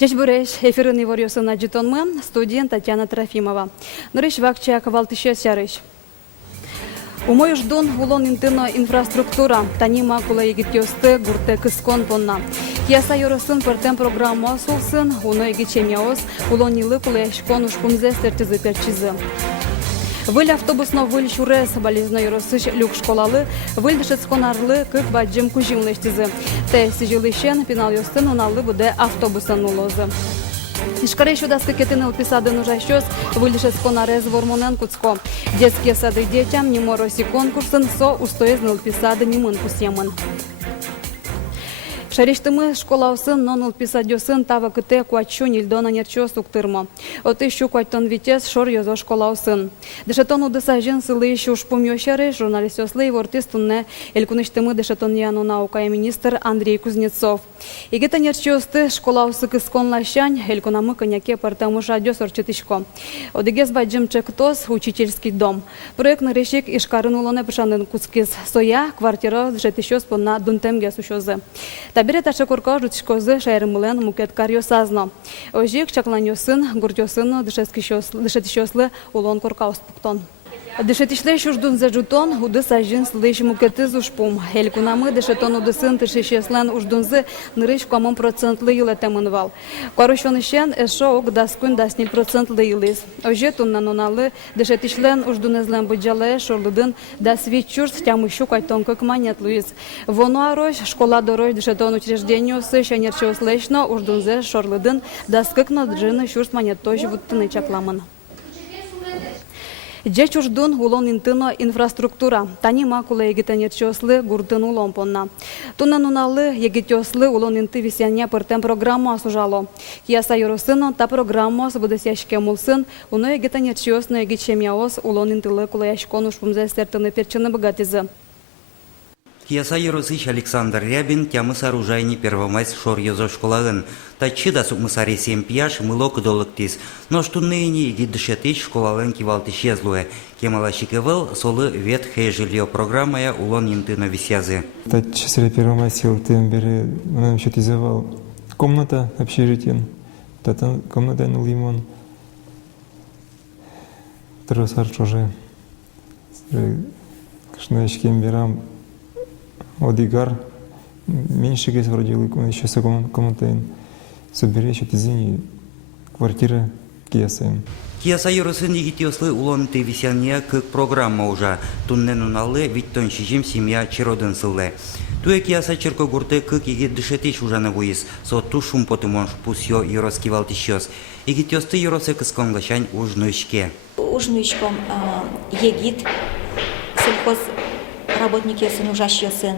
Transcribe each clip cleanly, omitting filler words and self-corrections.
Жачбуреш эфирный варьосына житонмы, студент Татьяна Трофимова. Нырыш вакча кавалтыше сярыш. Умой ждун улон интыно инфраструктура, танима кула егитёсты гурте кыскон понна. Кияса йоросын пыртем программа солсын, уно егичемяос, улон нилы кула яшкон ушкунзе стертизы перчизы. Выль автобусно выль шурес болезно йоросыш люк школалы, выль дышецконарлы кык баджим кужимлештизы. Те сижилыщен пинал йостын уналы буде автобусан улозы. Ишкаре еще достыкетыны писады нужа щёс, выльшец конарез вормонен куцко. Детские сады детям не мороси конкурсын, со устоезныл писады не мын пусемын. Шариштымы школа усын, нонул писадёсын тава кыте куачу нильдона нерчо суктырмо. Оты щу куатон витес шор йозо школа усын. Дешетон удыса жын сылы ищу ушпум йошары, журналист ослы и вортистунне элькуныштымы дешетон яну наука и министр Андрей Кузнецов. Игета нерчосты школа усы кыскон лащань, элькунамы коняке партамуша дёсор чытышко. Одыгез баджим чектос учительский дом. Проектный решик ишкарын улоне пышанын куцкиз соя, квартира дешетищос понна дунтемге сушозы. Табире таша корка жутишкозы шайрымылен мукет карьё сазно. Ожик чакланёсын, гуртёсын дышетищослы улон корка успуктон. Дышетишле шуждун за жутон, удыса жин слыш мукеты зушпум. Элькунамы дышетон удысын тышещеслен уждунзы нырыш комон процентлы йылетемынвал. Корощонышен эшо ок даскун даснил процентлы йылыз. Ожетун наноналы дышетишлен уждунезлен буджале шорлыдын да свечурс тямыщу кайтон как манет луиз. Вону арош школа дорож дышетон учреждению сы шанерчеслешно уждунзе шорлыдын да скыкно джины шурс манет тоже вуттыны чакламын. Джеч уждун улон интыно инфраструктура. Тани макула егитенерчослы гурдын улон понна. Тунан уналы егитёслы улон инты висяне пыртем программа сужало. Кияса йоросыно та программа будет яшке мулсын, уно егитенерчосно егичемяос улон интылы кула яшкон ушпумзе стертыны перчыны богатизы. Кияса Яросыч Александр Рябин тямы сооружайни первомайс шор йозо школағын. Тачы да сукмысари семпияш мылок долыктис. Но что ныне гиддышетыч школален кивалтыш езлуе. Кемала шикевел солы ветхое жилье программая улон интына висязы. Тачы сре первомайс силтым бері нам счетизовал комната общежитien. Тата комната на лимон. Тросар чоже. Кшнаешкем берам Одигар, меньше гез вроде еще с комнатой. Собери еще тизини квартира Киясаем. Кияса Яросын егитёслы улон ты висяния как программа уже. Туннен уналы виттон шижим семья чиродын сылы. Туе Кияса черко гурты как егит дышетыш уже на вуиз. Со ту шум потымон пусё Яроски валтищёс. Егитёсты Яросы кысконглашань ужнышке. Ужнышком егит сельхоз работник ясын ужаш ясын.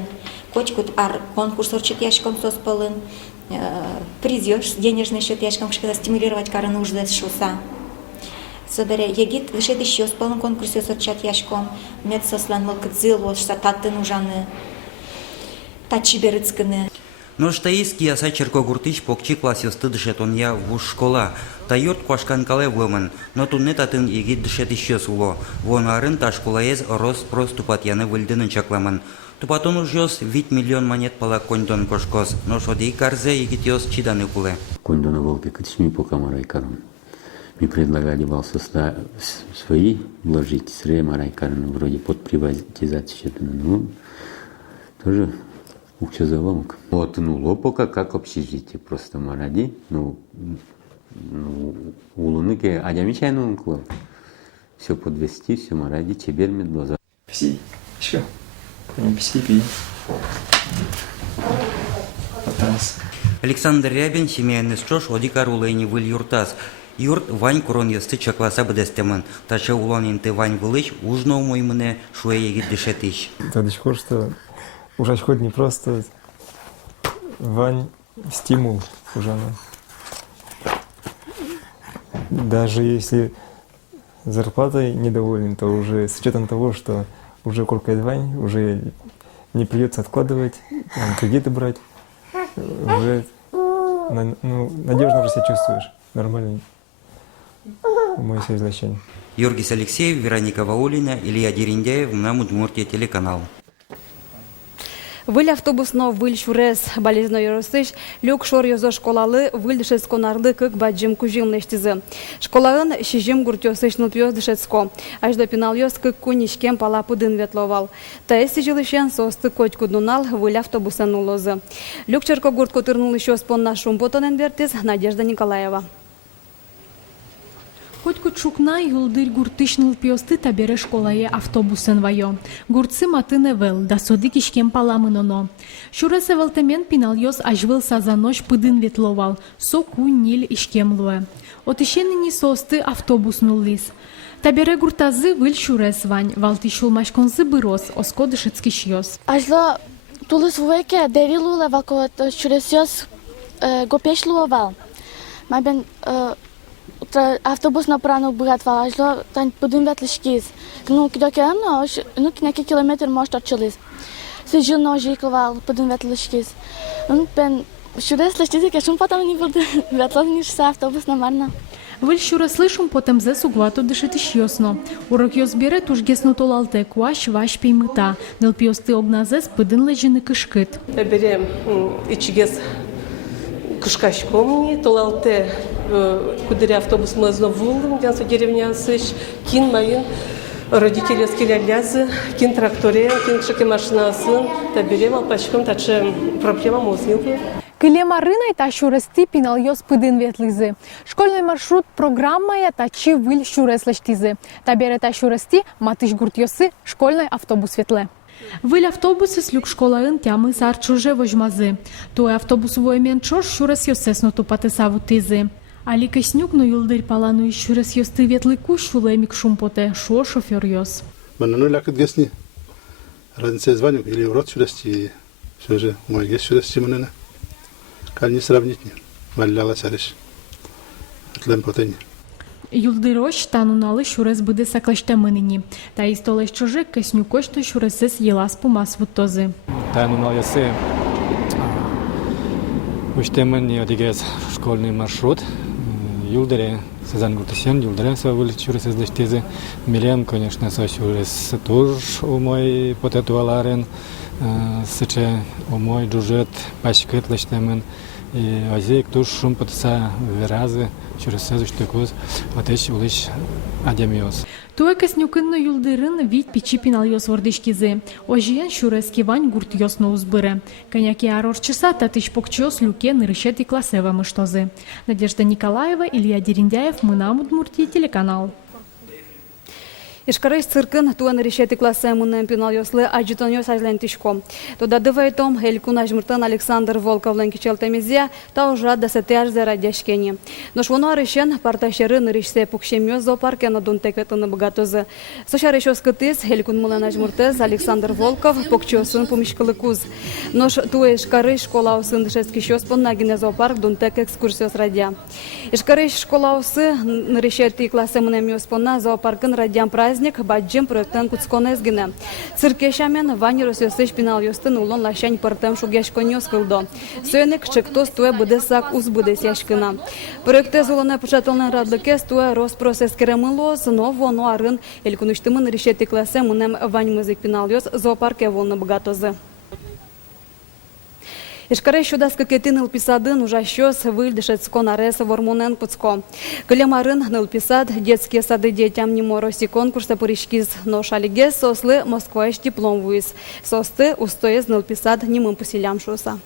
Кочкут ар конкурс орчит яшком соспалын. Призёш денежный счет яшком, когда стимулировать кары нужды шуса. Содаря егит лишет еще спалын конкурсе сорчат яшком. Мед сослан мылкыдзыл вот что таты нужаны. Тачи берыцканы. Но что есть Кияса черко гуртыч покчи класс ёсты дышетон я в школа. Та йорт квашкан кале вымын, но тунне татын егит дышет еще суло. Вон арын та школа ез рос просто патьяны выльдынын чакламын. Тупатон ужёс 8 миллион монет пала коньдон кошкос, но шодей карзе егит ёс чиданы куле. Коньдона волки кытышми по камарай карун. Ми предлагали балсоста свои вложить с ремарай карун, вроде под приватизацию. Ну, тоже учазовалок. Вот, ну, лопока как общежитие, просто маради, ну улуныке адямичайны ункло. Все подвести, все маради, чебер медлоза. Пси, еще. Пси, пи. Александр Рябин семейный счош одикар улайни выль юртас. Юрт вань корон ёсты чакласа бдестемын. Тача улон инты вань вылыч ужно умоймыне шуе егит дышетыш. Тадычко, что ужать хоть не просто вань стимул ужана. Даже если зарплатой недоволен, то уже с учетом того, что уже коркает вань, уже не придется откладывать, кредиты брать, уже надежно уже себя чувствуешь, нормально. Мой излечение. Юргис Алексеев, Вероника Ваулина, Илья Дериндяев, Намудмуртия телеканал. Выль автобусно выль шурес болезненно яросыш, люк шор йозо школалы выль дышецконарлы кык баджим кужим лештизы. Школаын шижим гуртёсыш нылпёс дышецко. Аж до пинал йос кык кунишкем пала пудын ветловал. Таэсси жилышен состы коть куднунал выль автобуса нулозы. Люк черко гурт котырнул еще спон шум потонен вертис Надежда Николаева. Хоть чукна юлдыр гуртышныл пиосты табере школае автобусын вайо. Гуртсы матыне вел, да соды кишкем паламыноно. Шуресе велтемен пинал йос ажвыл сазанош пыдын ветловал, со кунь ниль ишкем луэ. Отышенни состы автобус нуллис. Табере гуртазы выль шурес вань, валты шулмашконзы бырос, оско дышецкиш йос. Ажло тулыс вуеке дерилуле вако шурес йос гопешлуовал. Мабен автобус направо братва, ажло тань подым ветлишкиз. Ну кидоке амно, ну кинеки километр может отчились. Сижу ножиковал подым ветлишкиз. Ну пен шурес лештизи, кешум потом не буду ветловнишься автобус нормально. Выль шурес лышум потом зе сугвато дышетиш йосно. Урок йос бере туж гесно толалте куаш ваш пеймыта. Ныл пиосты огназес пыдын лежины кышкыт. Берем ичигес кышкашком, толалте кудыря автобус мазно вулым, дянсо деревня сыш, кин майын родители скелялязы, кин тракторе, кин шаке машинасын, та берем алпачком, таче проблема мознилки. Килема рына та шурести пинал йос пыдын ветлизы. Школьный маршрут программая тачи выль шурес лештизы. Табере та шурести матыш гурт йосы школьный автобус ветле. Выль автобусы с люк школаын тямы сар чуже вожмазы. Той автобус воемен чош шурес йосесно тупаты савутызы. Али кеснюк но юлдырь палану шурес йосты ветлы куш шулемик шумпоте, шо шофер йос. Манно лякат гесни. Разница званю или в рот шурести, все же мой гес шурести манена. Каль не сравнить не. Валяла сариш. Отлем потени. Юлдырош тануналы шурес буде саклештемынині. Та істолеш чуже кеснюкош то шуресес єлас пумас вуттозы. Танунал ясы уштемын одигез школьный маршрут. Юлдыре сезан гуртысен, юлдыре совыл шуресес лештезы. Милем, конечно, со шурес туж умой потетуаларен. Сыче умой джужет пачкет лештемын. И азик туж шум потеса веразы. Шуресес уштекуз, отеч улыш адемиос. Туе кеснюкынно юлдырын вить пичи пинал йос вордышкизы. Ожиен шурески вань гурт йосно узбыре. Коняки арорчыса татыш покчос люке нырышет и классева мыштозы. Надежда Николаева, Илья Дерендяев, Мынам Удмуртия, телеканал. Ишкарыш циркын туан решети классе мунен пинал йослы аджитон йос ажлентишко. Тода дывайтом элькун ажмыртан Александр Волковлен кичелтемезе та ужа десетеаж зарадяшкени. Нош воно арышен парташеры нырышсе пукшем йос зоопаркена дун текветыны богатозы. Сошар еще скытыз элькун мулен ажмыртез Александр Волков покчосын помешкалы куз. Нош туе ишкарыш школа усын дышецки щос поннагине зоопарк дун тек экскурсиос радя. Ишкарыш школа усы нырышети классе мунен йос понна зоопаркын радям праздник баджим проектен куцконезгине. Циркешамен вани росёсыш пинал йостын улон лашань партем шугяшкон йоскылдо. Сойник чектос туе будесак уз будес яшкына. Проекте зулоне початылнен радлыкес туе роспросес керемылоз, но воно арын элькуныштымын решети классе мунем вань музык пинал йос зоопарке волны богатозы. Ишкаре щуда скакетин ылписадын ужащос выльдышецко нареса вормунен пуцко. Кылемарын нылписад детские сады детям немороси конкурса поришкиз, но шалигес сослы Москваеш диплом вуис. Состы устоез нылписад немым поселям шуса.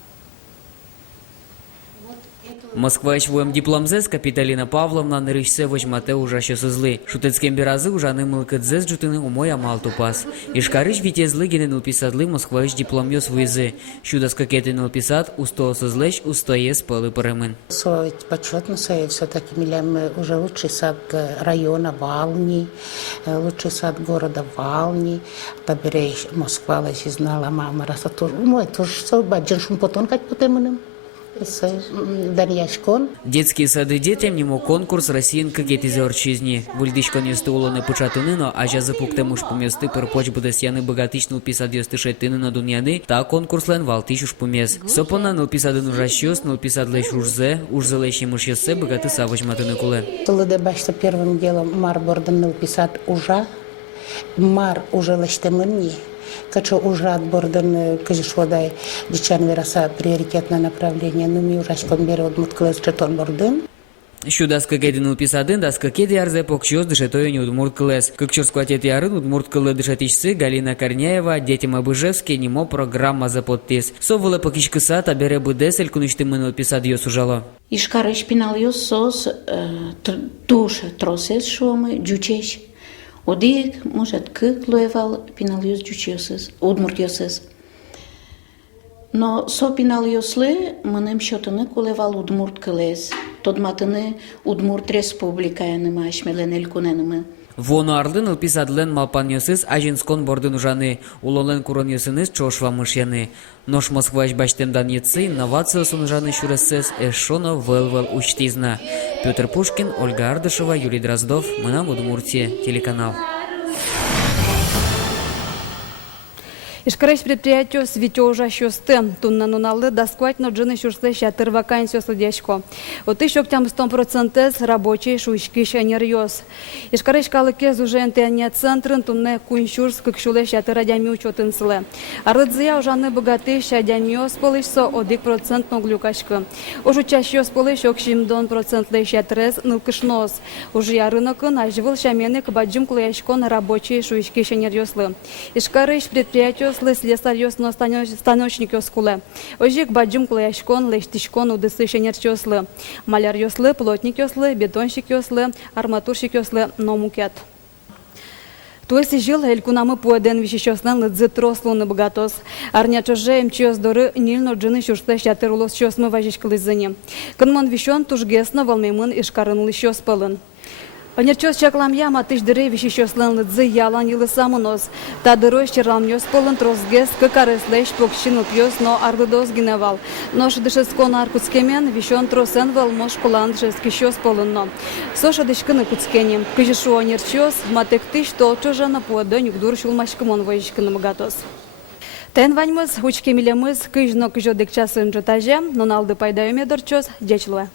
Москвач воем дипломзес Капиталина Павловна нырышсе возьмате ужаще сызлы. Шутецкем биразы ужаны мылкыдзес джутыны умой амал тупас. Ишкарыш витезлы генен уписадлы Москвач диплом ёс вызы. Щудас какеты уписат усто сызлэч устоес пылы парымын. Советь почетно, все-таки милям уже лучший сад района Вални, лучший сад города Вални. Таберей Москва лачи знала мама, раз тоже, мой тоже все баджиншум потом как потемным. Детские сады детям нему конкурс Россиин кагет из орчизни. Вульдишкон ёсты улоны початыныно, а жазы пуктемуш поместы перпоч будесяны богатичны уписад ёсты шеттыны на дуняны, та конкурслен валтиш уж помес. Сопона нылписадын ужащёс, нылписадлэш ужзе, ужзелэш емуш ёссе богаты савочматыны куле. Тылыды башта первым делом мар бордан нылписад ужа, мар уже лэштемынни. качо уже отбордан, кажешь, водай, дичан вераса приоритетное направление, ну ми уже шкон бере одмут класс четон бордын. Şu daska kedin ulpisadın daska kedi arze pokçios дышетоюни удмурт клэс. Кыкчурс кватет ярын удмурт кылы дышетичсы Галина Корняева, детям Абыжевский, немо программа за подпис. Совылы покичкыса табере быдесель кунуштымын улписадиос ужало. Ишкарыш пиналиос сос туш тросес шомы джучеш. Одик может кык луевал пиналиос джучиосес, удмуртиосес. Но со пиналиослы мынем шотыны кулевал удмурт кылес. Тодматыны удмурт республика яныма ашмелен элкуненымы. Воно арлын улписадлен малпаньосыз ажинскон бордын ужаны, улолен куроньосыныз чошвамыш яны. Нош Москвач баштемдан етсы инновациясын ужаны шуресses эшоно вел учтизна. Петр Пушкин, Ольга Ардышева, Юрий Дроздов, Мынам Удмуртия, телеканал. Ишкарыш предприятию свете ужащосты. Тунна нуналы досквать но джины шурслы шатыр вакансию сладяшко. Вот еще к тем 100% рабочий шуйшки шанерьёс. Ишкарыш калыке зуженты ане центрын тунне куншурс кыкшулы шатыр адями учетын сылы. Арыдзыя ужаны богаты шадямиос полышсо 1% глюкашкы. Уж учащёс полыш окшимдон процентлы шатрез нылкышнос. Уж ярынокын ажвыл шамены кабаджим клыяшкон рабочий шуйшки шанерьёслы. Ишкарыш предприятию слесарьёсно станочникёс кулы. Ожик баджим клыяшкон лештишкон удысы шенерчёслы. Малярьёслы, плотникёслы, бетонщикёслы, арматурщикёслы номукет. Туэси жил элькунамы пуэден вишещёслен лыдзы трослуны богатос. Арнячоже мчёс доры нильно джины шурслы шатырулос чёсмы важишкылы зыни. Кынмон вишон тужгесно волмемын ишкарын лыщёс пылын. Нерчос чаклам яма тыш дыры вишещёслен лыдзы ялан йылы самынос. Та дырой щерламнёс пылын тросгес кыкарыслэш покшиныл пьёс, но арлыдос гиневал. Нош дышескон аркуцкемен вишон тросен вал мош кулан дышескищёс пылынно. Соша дышкыны куцкенем. Кыжешуа нерчос матек тыш толчожа на пуэдönük дур шулмашкымон воишкыны мыгатос. Тен ваньмыз, учкемилемыз, кыжно кыжодек часын жотаже, но налды пайда өмедорчос, дечлуэ.